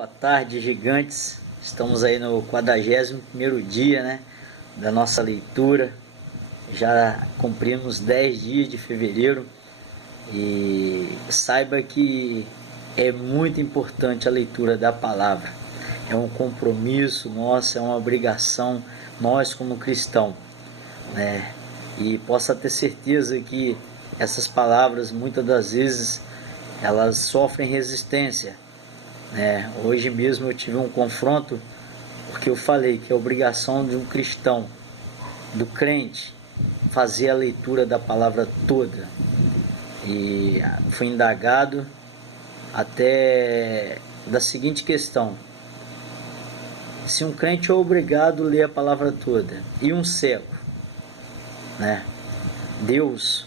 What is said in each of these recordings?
Boa tarde, gigantes. Estamos aí no 41º dia, né, da nossa leitura. Já cumprimos 10 dias de fevereiro e saiba que é muito importante a leitura da palavra. É um compromisso nosso, é uma obrigação nós como cristãos, né? E possa ter certeza que essas palavras muitas das vezes elas sofrem resistência. Hoje mesmo eu tive um confronto porque eu falei que é obrigação de um cristão, do crente, fazer a leitura da palavra toda. E fui indagado até da seguinte questão: se um crente é obrigado a ler a palavra toda e um cego, né? Deus,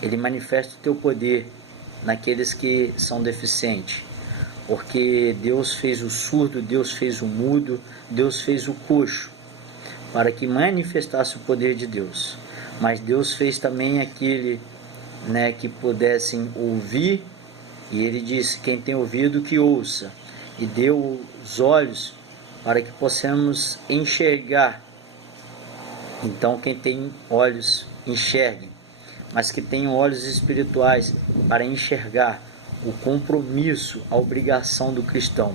ele manifesta o teu poder naqueles que são deficientes, porque Deus fez o surdo, Deus fez o mudo, Deus fez o coxo, para que manifestasse o poder de Deus. Mas Deus fez também aquele, né, que pudessem ouvir, e ele disse: quem tem ouvido que ouça, e deu os olhos para que possamos enxergar. Então quem tem olhos enxergue, mas que tenham olhos espirituais para enxergar o compromisso, a obrigação do cristão.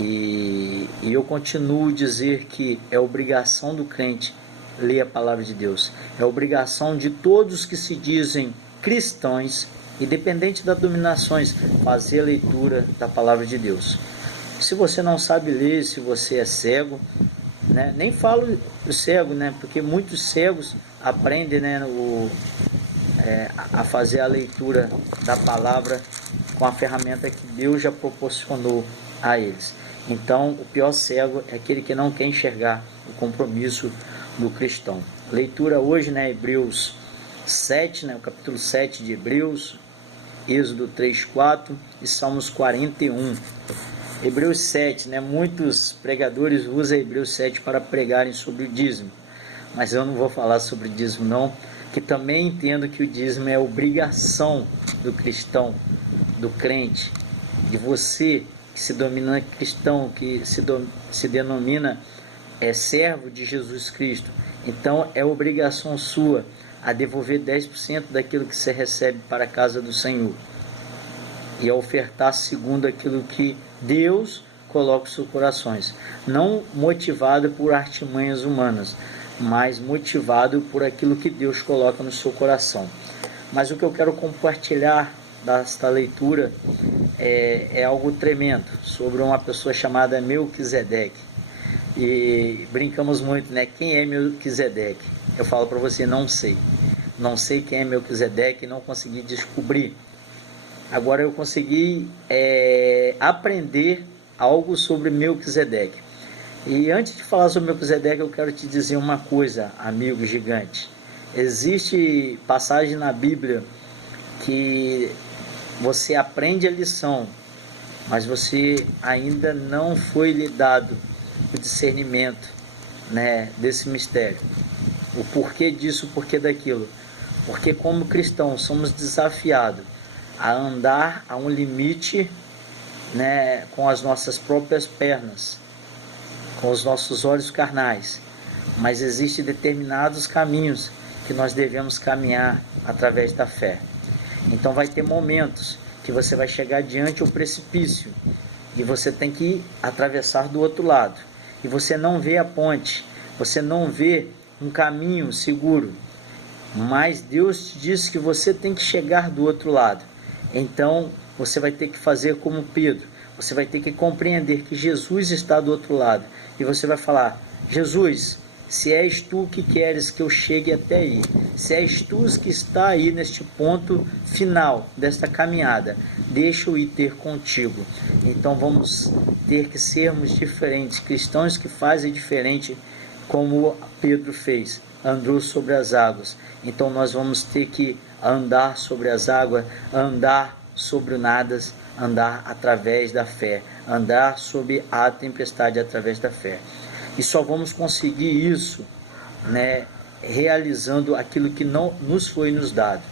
E eu continuo a dizer que é obrigação do crente ler a palavra de Deus. É obrigação de todos que se dizem cristãos, independente das dominações, fazer a leitura da palavra de Deus. Se você não sabe ler, se você é cego, né? Nem falo do cego, né? Porque muitos cegos aprendem, né, a fazer a leitura da palavra com a ferramenta que Deus já proporcionou a eles. Então, o pior cego é aquele que não quer enxergar o compromisso do cristão. Leitura hoje, né, Hebreus 7, né, o capítulo 7 de Hebreus, Êxodo 3, 4 e Salmos 41. Hebreus 7, né, muitos pregadores usam Hebreus 7 para pregarem sobre o dízimo, mas eu não vou falar sobre dízimo não, que também entendo que o dízimo é obrigação do cristão, do crente, de você que se denomina cristão, que se denomina servo de Jesus Cristo. Então é obrigação sua a devolver 10% daquilo que você recebe para a casa do Senhor e a ofertar segundo aquilo que Deus coloca nos seus corações, não motivado por artimanhas humanas, mas motivado por aquilo que Deus coloca no seu coração. Mas o que eu quero compartilhar desta leitura é algo tremendo, sobre uma pessoa chamada Melquisedeque. E brincamos muito, né? Quem é Melquisedeque? Eu falo para você, não sei quem é Melquisedeque, não consegui descobrir. Agora eu consegui aprender algo sobre Melquisedeque. E antes de falar sobre Melquisedeque, eu quero te dizer uma coisa, amigo gigante. Existe passagem na Bíblia que você aprende a lição, mas você ainda não foi lhe dado o discernimento, né, desse mistério. O porquê disso, o porquê daquilo. Porque como cristãos somos desafiados a andar a um limite, né, com as nossas próprias pernas, com os nossos olhos carnais, mas existem determinados caminhos que nós devemos caminhar através da fé. Então vai ter momentos que você vai chegar diante do precipício e você tem que atravessar do outro lado, e você não vê a ponte, você não vê um caminho seguro, mas Deus te disse que você tem que chegar do outro lado. Então você vai ter que fazer como Pedro, você vai ter que compreender que Jesus está do outro lado, e você vai falar: Jesus, se és tu que queres que eu chegue até aí, se és tu que está aí neste ponto final desta caminhada, deixa eu ir ter contigo. Então vamos ter que sermos diferentes, cristãos que fazem diferente, como Pedro fez, andou sobre as águas. Então nós vamos ter que andar sobre as águas, andar sobre o nada, andar através da fé, andar sobre a tempestade através da fé. E só vamos conseguir isso, né, realizando aquilo que não nos foi nos dado.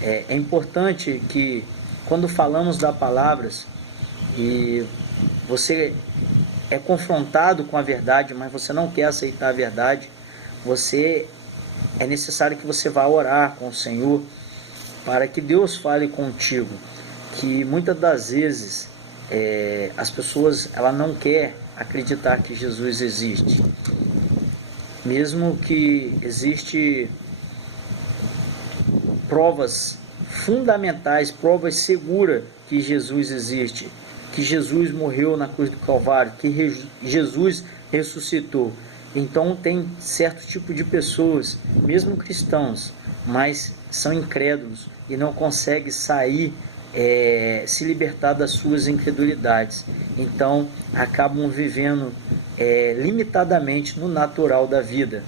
É importante que quando falamos das palavras, e você é confrontado com a verdade, mas você não quer aceitar a verdade, é necessário que você vá orar com o Senhor para que Deus fale contigo, que muitas das vezes as pessoas não querem acreditar que Jesus existe, mesmo que existe provas fundamentais, provas seguras que Jesus existe, que Jesus morreu na cruz do Calvário, que Jesus ressuscitou. Então tem certo tipo de pessoas, mesmo cristãos, mas são incrédulos e não conseguem sair, se libertar das suas incredulidades. Então acabam vivendo limitadamente no natural da vida,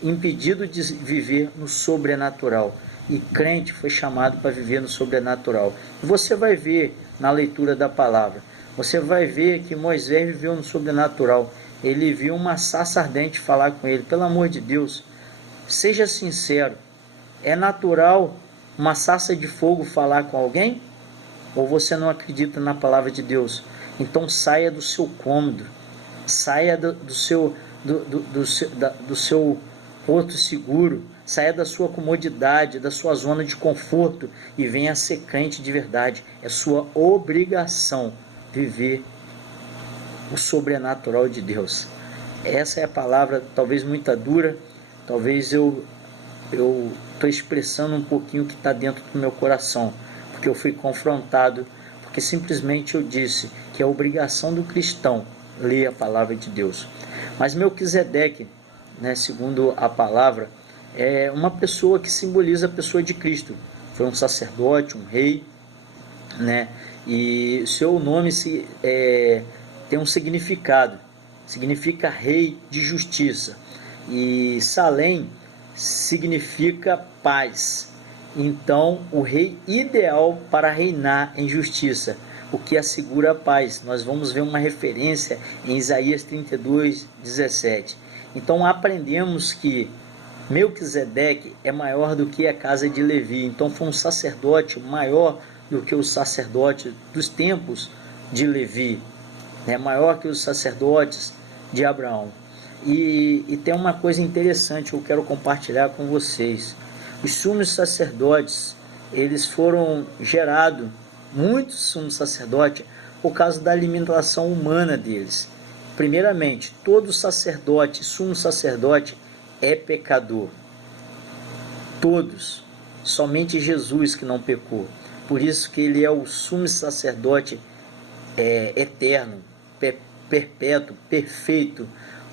impedido de viver no sobrenatural. E crente foi chamado para viver no sobrenatural. Você vai ver na leitura da palavra, você vai ver que Moisés viveu no sobrenatural. Ele viu uma sarça ardente falar com ele. Pelo amor de Deus, seja sincero, é natural uma sarça de fogo falar com alguém? Ou você não acredita na palavra de Deus? Então saia do seu cômodo, saia do seu porto seguro, saia da sua comodidade, da sua zona de conforto e venha ser crente de verdade. É sua obrigação viver o sobrenatural de Deus. Essa é a palavra, talvez muito dura, talvez eu estou expressando um pouquinho o que está dentro do meu coração, porque eu fui confrontado, porque simplesmente eu disse que é obrigação do cristão ler a palavra de Deus. Mas Melquisedeque, segundo a palavra, é uma pessoa que simboliza a pessoa de Cristo. Foi um sacerdote, um rei, e seu nome tem um significado, significa rei de justiça, e Salém significa paz. Então o rei ideal para reinar em justiça, o que assegura a paz. Nós vamos ver uma referência em Isaías 32:17. Então aprendemos que Melquisedeque é maior do que a casa de Levi. Então foi um sacerdote maior do que os sacerdotes dos tempos de Levi, maior que os sacerdotes de Abraão. E tem uma coisa interessante que eu quero compartilhar com vocês. Os sumos sacerdotes, eles foram gerados, muitos sumos sacerdotes, por causa da alimentação humana deles. Primeiramente, todo sacerdote, sumo sacerdote, é pecador. Todos. Somente Jesus que não pecou. Por isso que ele é o sumo sacerdote eterno, perpétuo, perfeito.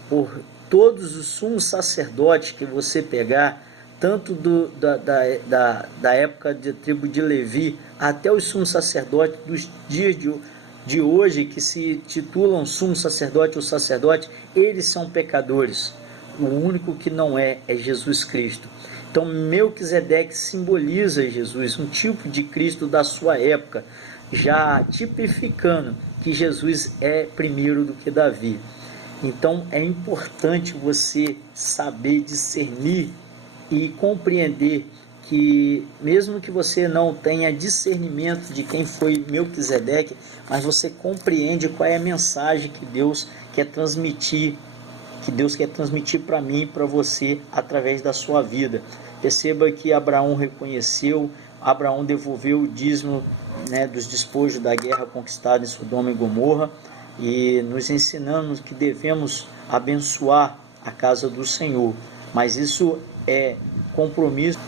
Por todos os sumos sacerdotes que você pegar, tanto da época da tribo de Levi até os sumos sacerdotes dos dias de hoje, que se titulam sumo sacerdote ou sacerdote, eles são pecadores. O único que não é Jesus Cristo. Então Melquisedeque simboliza Jesus, um tipo de Cristo da sua época, já tipificando que Jesus é primeiro do que Davi. Então é importante você saber discernir e compreender que, mesmo que você não tenha discernimento de quem foi Melquisedeque, mas você compreende qual é a mensagem que Deus quer transmitir, para mim e para você através da sua vida. Perceba que Abraão reconheceu, Abraão devolveu o dízimo, dos despojos da guerra conquistada em Sodoma e Gomorra, e nos ensinamos que devemos abençoar a casa do Senhor. Mas isso é compromisso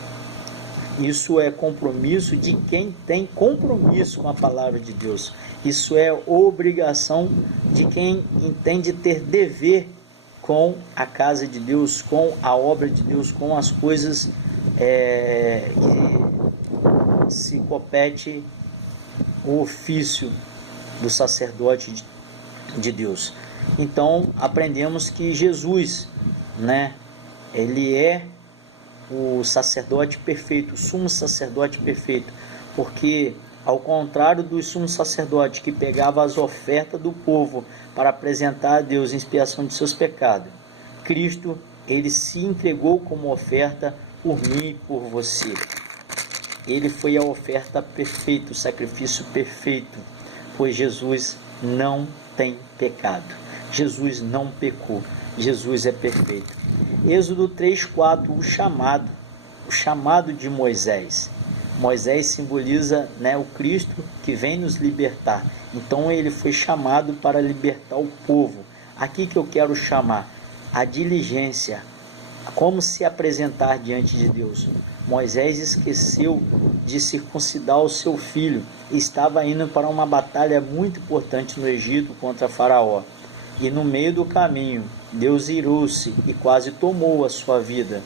de quem tem compromisso com a palavra de Deus. Isso é obrigação de quem entende ter dever com a casa de Deus, com a obra de Deus, com as coisas que se compete o ofício do sacerdote de Deus. Então aprendemos que Jesus, ele é o sacerdote perfeito, o sumo sacerdote perfeito, porque ao contrário dos sumos sacerdotes que pegavam as ofertas do povo para apresentar a Deus em expiação de seus pecados, Cristo, ele se entregou como oferta por mim e por você. Ele foi a oferta perfeita, o sacrifício perfeito, pois Jesus não tem pecado. Jesus não pecou. Jesus é perfeito. Êxodo 3:4, o chamado de Moisés. Moisés simboliza, o Cristo que vem nos libertar. Então ele foi chamado para libertar o povo. Aqui que eu quero chamar a diligência, como se apresentar diante de Deus. Moisés esqueceu de circuncidar o seu filho e estava indo para uma batalha muito importante no Egito contra Faraó. E no meio do caminho, Deus irou-se e quase tomou a sua vida.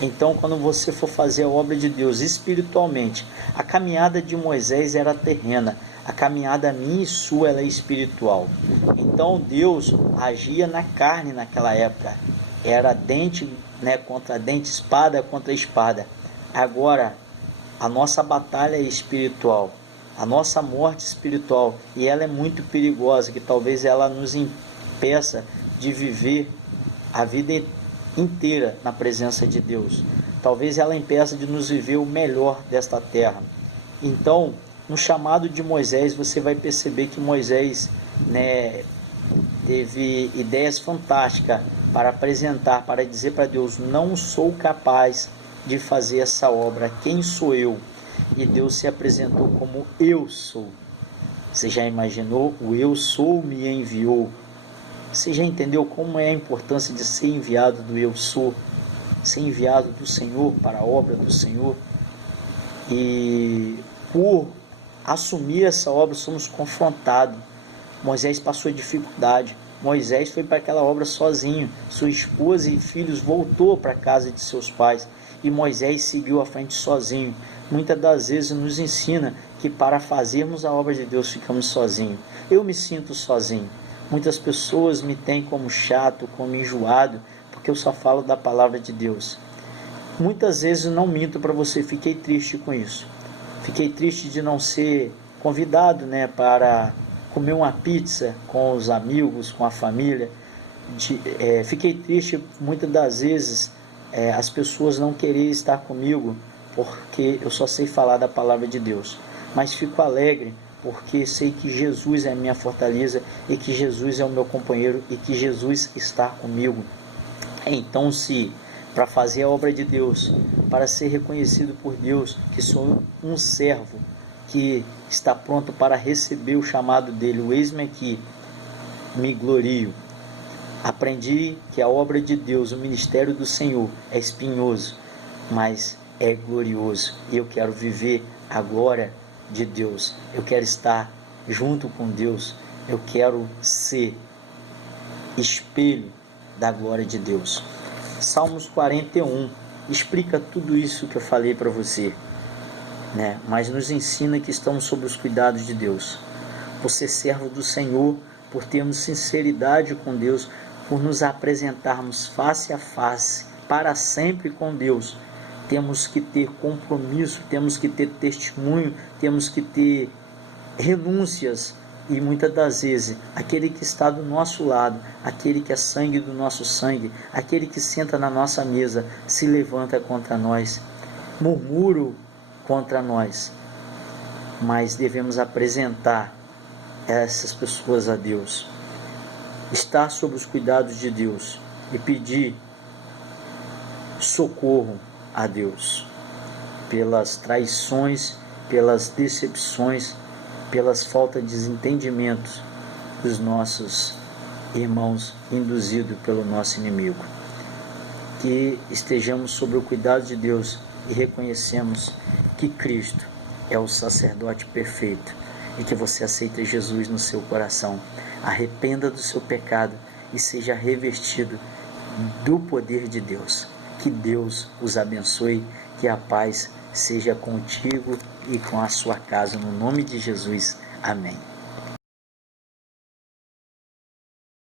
Então, quando você for fazer a obra de Deus espiritualmente, a caminhada de Moisés era terrena, a caminhada minha e sua ela é espiritual. Então, Deus agia na carne naquela época. Era dente contra dente, espada contra espada. Agora, a nossa batalha é espiritual, a nossa morte espiritual, e ela é muito perigosa, que talvez ela nos impeça de viver a vida inteira na presença de Deus. Talvez ela impeça de nos viver o melhor desta terra. Então, no chamado de Moisés, você vai perceber que Moisés teve ideias fantásticas para apresentar, para dizer para Deus: não sou capaz de fazer essa obra, quem sou eu? E Deus se apresentou como eu sou. Você já imaginou? O eu sou me enviou. Você já entendeu como é a importância de ser enviado do eu sou? Ser enviado do Senhor para a obra do Senhor. E por assumir essa obra somos confrontados. Moisés passou dificuldade. Moisés foi para aquela obra sozinho. Sua esposa e filhos voltou para a casa de seus pais. E Moisés seguiu à frente sozinho. Muitas das vezes nos ensina que para fazermos a obra de Deus ficamos sozinhos. Eu me sinto sozinho. Muitas pessoas me têm como chato, como enjoado, porque eu só falo da palavra de Deus. Muitas vezes não minto para você, fiquei triste com isso. Fiquei triste de não ser convidado para comer uma pizza com os amigos, com a família. Fiquei triste muitas das vezes as pessoas não quererem estar comigo, porque eu só sei falar da palavra de Deus. Mas fico alegre porque sei que Jesus é a minha fortaleza e que Jesus é o meu companheiro e que Jesus está comigo. Então, se para fazer a obra de Deus, para ser reconhecido por Deus que sou um servo que está pronto para receber o chamado dele, o eis-me aqui, me glorio. Aprendi que a obra de Deus, o ministério do Senhor é espinhoso, mas é glorioso, e eu quero viver a glória de Deus. Eu quero estar junto com Deus. Eu quero ser espelho da glória de Deus. Salmos 41 explica tudo isso que eu falei para você, mas nos ensina que estamos sob os cuidados de Deus, por ser servo do Senhor, por termos sinceridade com Deus, por nos apresentarmos face a face para sempre com Deus. Temos que ter compromisso, temos que ter testemunho, temos que ter renúncias. E muitas das vezes, aquele que está do nosso lado, aquele que é sangue do nosso sangue, aquele que senta na nossa mesa, se levanta contra nós, murmura contra nós. Mas devemos apresentar essas pessoas a Deus, estar sob os cuidados de Deus e pedir socorro a Deus pelas traições, pelas decepções, pelas faltas de desentendimentos dos nossos irmãos induzidos pelo nosso inimigo. Que estejamos sob o cuidado de Deus e reconhecemos que Cristo é o sacerdote perfeito e que você aceita Jesus no seu coração. Arrependa do seu pecado e seja revestido do poder de Deus. Que Deus os abençoe, que a paz seja contigo e com a sua casa, no nome de Jesus. Amém.